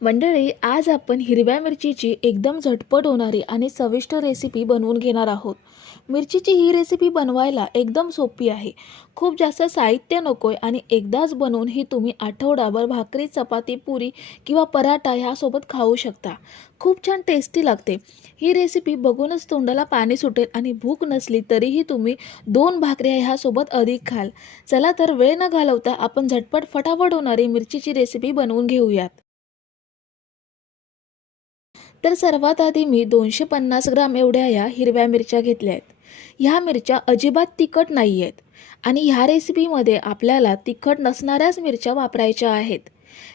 मंडळी आज आपण हिरव्या मिरचीची एकदम झटपट होणारी आणि चविष्ट रेसिपी बनवून घेणार आहोत. मिरचीची ही रेसिपी बनवायला एकदम सोपी आहे. खूप जास्त साहित्य नको आहे आणि एकदाच बनवून ही तुम्ही आठवडाभर भाकरी चपाती पुरी किंवा पराठा ह्यासोबत खाऊ शकता. खूप छान टेस्टी लागते. ही रेसिपी बघूनच तोंडाला पाणी सुटेल आणि भूक नसली तरीही तुम्ही दोन भाकऱ्या ह्यासोबत अधिक खाल. चला तर वेळ न घालवता आपण झटपट फटाफट होणारी मिरचीची रेसिपी बनवून घेऊयात. तर सर्वात आधी मी दोनशे पन्नास ग्राम एवढ्या या हिरव्या मिरच्या घेतल्या आहेत. ह्या मिरच्या अजिबात तिखट नाही आहेत आणि ह्या रेसिपीमध्ये आपल्याला तिखट नसणाऱ्याच मिरच्या वापरायच्या आहेत.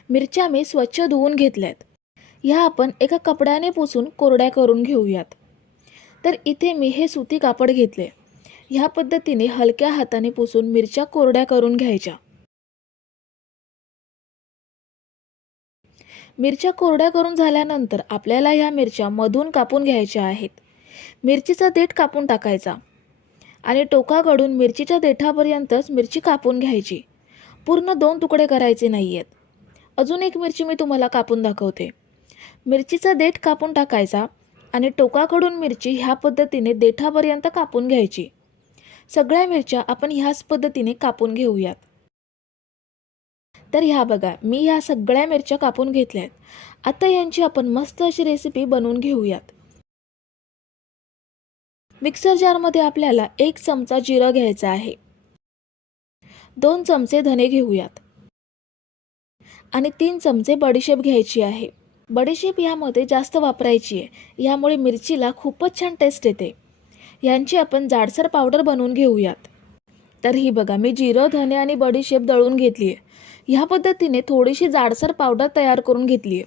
मिरच्या मी स्वच्छ धुवून घेतल्यात. ह्या आपण एका कपड्याने पुसून कोरड्या करून घेऊयात. तर इथे मी हे सुती कापड घेतले. ह्या पद्धतीने हलक्या हाताने पुसून मिरच्या कोरड्या करून घ्यायच्या. मिरच्या कोरड्या करून झाल्यानंतर आपल्याला ह्या मिरच्या मधून कापून घ्यायच्या आहेत. मिरचीचा देठ कापून टाकायचा आणि टोकाकडून मिरचीच्या देठापर्यंतच मिरची कापून घ्यायची. पूर्ण दोन तुकडे करायचे नाही आहेत अजून एक मिरची मी तुम्हाला कापून दाखवते. मिरचीचा देठ कापून टाकायचा आणि टोकाकडून मिरची ह्या पद्धतीने देठापर्यंत कापून घ्यायची. सगळ्या मिरच्या आपण ह्याच पद्धतीने कापून घेऊयात. तर ह्या बघा मी ह्या सगळ्या मिरच्या कापून घेतल्या आहेत. आता यांची आपण मस्त अशी रेसिपी बनवून घेऊयात. मिक्सर जारमध्ये आपल्याला एक चमचा जिरं घ्यायचं आहे. दोन चमचे धने घेऊयात. आणि तीन चमचे बडीशेप घ्यायची आहे. बडीशेप यामध्ये जास्त वापरायची आहे. यामुळे मिरचीला खूपच छान टेस्ट येते. यांची आपण जाडसर पावडर बनवून घेऊयात. तर ही बघा मी जिरं धने आणि बडीशेप दळून घेतली आहे. ह्या पद्धतीने थोडीशी जाडसर पावडर तयार करून घेतली आहे.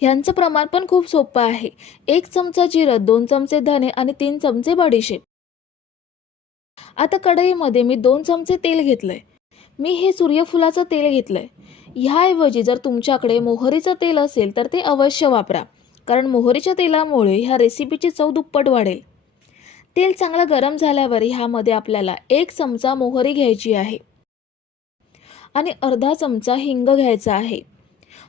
ह्यांचं प्रमाण पण खूप सोपं आहे. एक चमचा जिरं दोन चमचे धने आणि तीन चमचे बडीशेप. आता कढईमध्ये मी दोन चमचे तेल घेतलंय. मी हे सूर्यफुलाचं तेल घेतलंय. ह्याऐवजी जर तुमच्याकडे मोहरीचं तेल असेल तर ते अवश्य वापरा. कारण मोहरीच्या तेलामुळे ह्या रेसिपीची चव दुप्पट वाढेल. तेल चांगलं गरम झाल्यावर ह्यामध्ये आपल्याला एक चमचा मोहरी घ्यायची आहे. आणि अर्धा चमचा हिंग घ्यायचा आहे.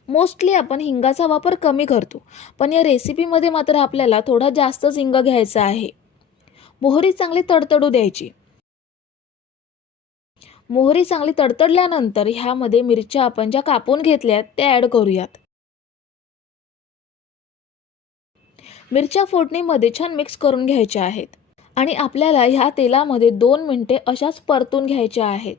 मोस्टली आपण हिंगाचा वापर कमी करतो पण या रेसिपीमध्ये मात्र आपल्याला थोडा जास्तच हिंग घ्यायचा आहे. मोहरी चांगली तडतडू द्यायची. मोहरी चांगली तडतडल्यानंतर ह्यामध्ये मिरच्या आपण ज्या कापून घेतल्यात त्या ॲड करूयात. मिरच्या फोडणीमध्ये छान मिक्स करून घ्यायच्या आहेत आणि आपल्याला ह्या तेलामध्ये दोन मिनटे अशाच परतून घ्यायच्या आहेत.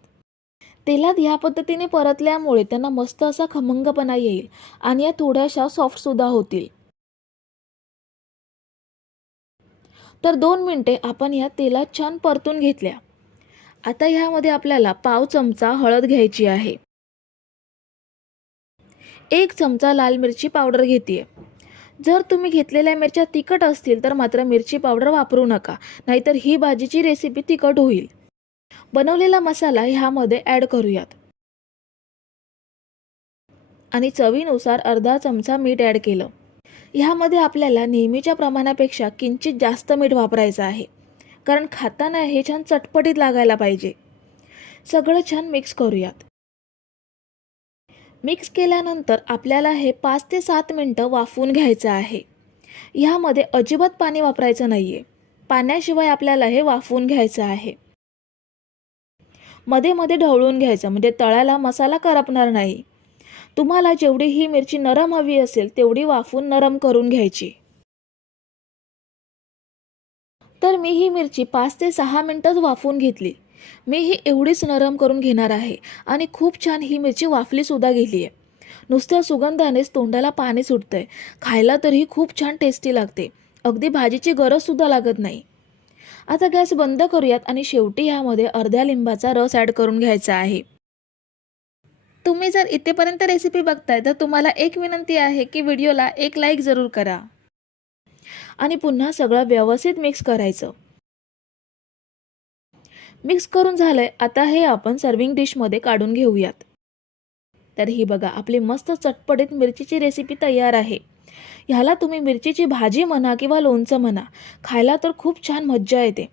तेलात ह्या पद्धतीने परतल्यामुळे त्यांना मस्त असा खमंगपणा येईल आणि या थोड्याशा सॉफ्टसुद्धा होतील. तर दोन मिनटे आपण या तेलात छान परतून घेतल्या. आता ह्यामध्ये आपल्याला पाव चमचा हळद घ्यायची आहे. एक चमचा लाल मिरची पावडर घेते जर तुम्ही घेतलेल्या मिरच्या तिखट असतील तर मात्र मिरची पावडर वापरू नका नाहीतर ही भाजीची रेसिपी तिखट होईल. बनवलेला मसाला ह्यामध्ये ॲड करूयात. आणि चवीनुसार अर्धा चमचा मीठ ॲड केलं. ह्यामध्ये आपल्याला नेहमीच्या प्रमाणापेक्षा किंचित जास्त मीठ वापरायचं आहे. कारण खाताना हे छान चटपटीत लागायला पाहिजे. सगळं छान मिक्स करूयात. मिक्स केल्यानंतर आपल्याला हे पाच ते सात मिनटं वाफवून घ्यायचं आहे. ह्यामध्ये अजिबात पाणी वापरायचं नाही आहे पाण्याशिवाय आपल्याला हे वाफवून घ्यायचं आहे. मध्ये मध्ये ढवळून घ्यायचं. म्हणजे तळाला मसाला करपणार नाही. तुम्हाला जेवढी ही मिरची नरम हवी असेल तेवढी वाफून नरम करून घ्यायची. तर मी ही मिरची पाच ते सहा मिनटंच वाफून घेतली. मी ही एवढीच नरम करून घेणार आहे. आणि खूप छान ही मिरची वाफलीसुद्धा गेली आहे नुसत्या सुगंधानेच तोंडाला पाणी सुटतंय. खायला तर ही खूप छान टेस्टी लागते. अगदी भाजीची गरजसुद्धा लागत नाही. आता गॅस बंद करूयात आणि शेवटी ह्यामध्ये अर्ध्या लिंबाचा रस ॲड करून घ्यायचा आहे. तुम्ही जर इथेपर्यंत रेसिपी बघताय तर तुम्हाला एक विनंती आहे की व्हिडिओला एक लाईक जरूर करा. आणि पुन्हा सगळं व्यवस्थित मिक्स करायचं. मिक्स करून झालंय आता हे आपण सर्विंग डिशमध्ये काढून घेऊयात. तर ही बघा आपली मस्त चटपटीत मिरचीची रेसिपी तयार आहे. ह्याला तुम्ही मिरचीची भाजी म्हणा किंवा लोणचं म्हणा खायला तर खूप छान मज्जा येते.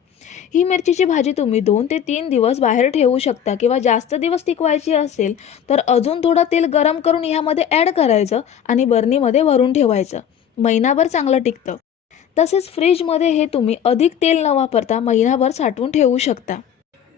ही मिरचीची भाजी तुम्ही दोन ते तीन दिवस बाहेर ठेवू शकता किंवा जास्त दिवस टिकवायची असेल तर अजून थोडं तेल गरम करून ह्यामध्ये ॲड करायचं आणि बर्नीमध्ये भरून ठेवायचं. महिनाभर चांगलं टिकतं. तसेच फ्रीजमध्ये हे तुम्ही अधिक तेल न वापरता महिनाभर साठवून ठेवू शकता.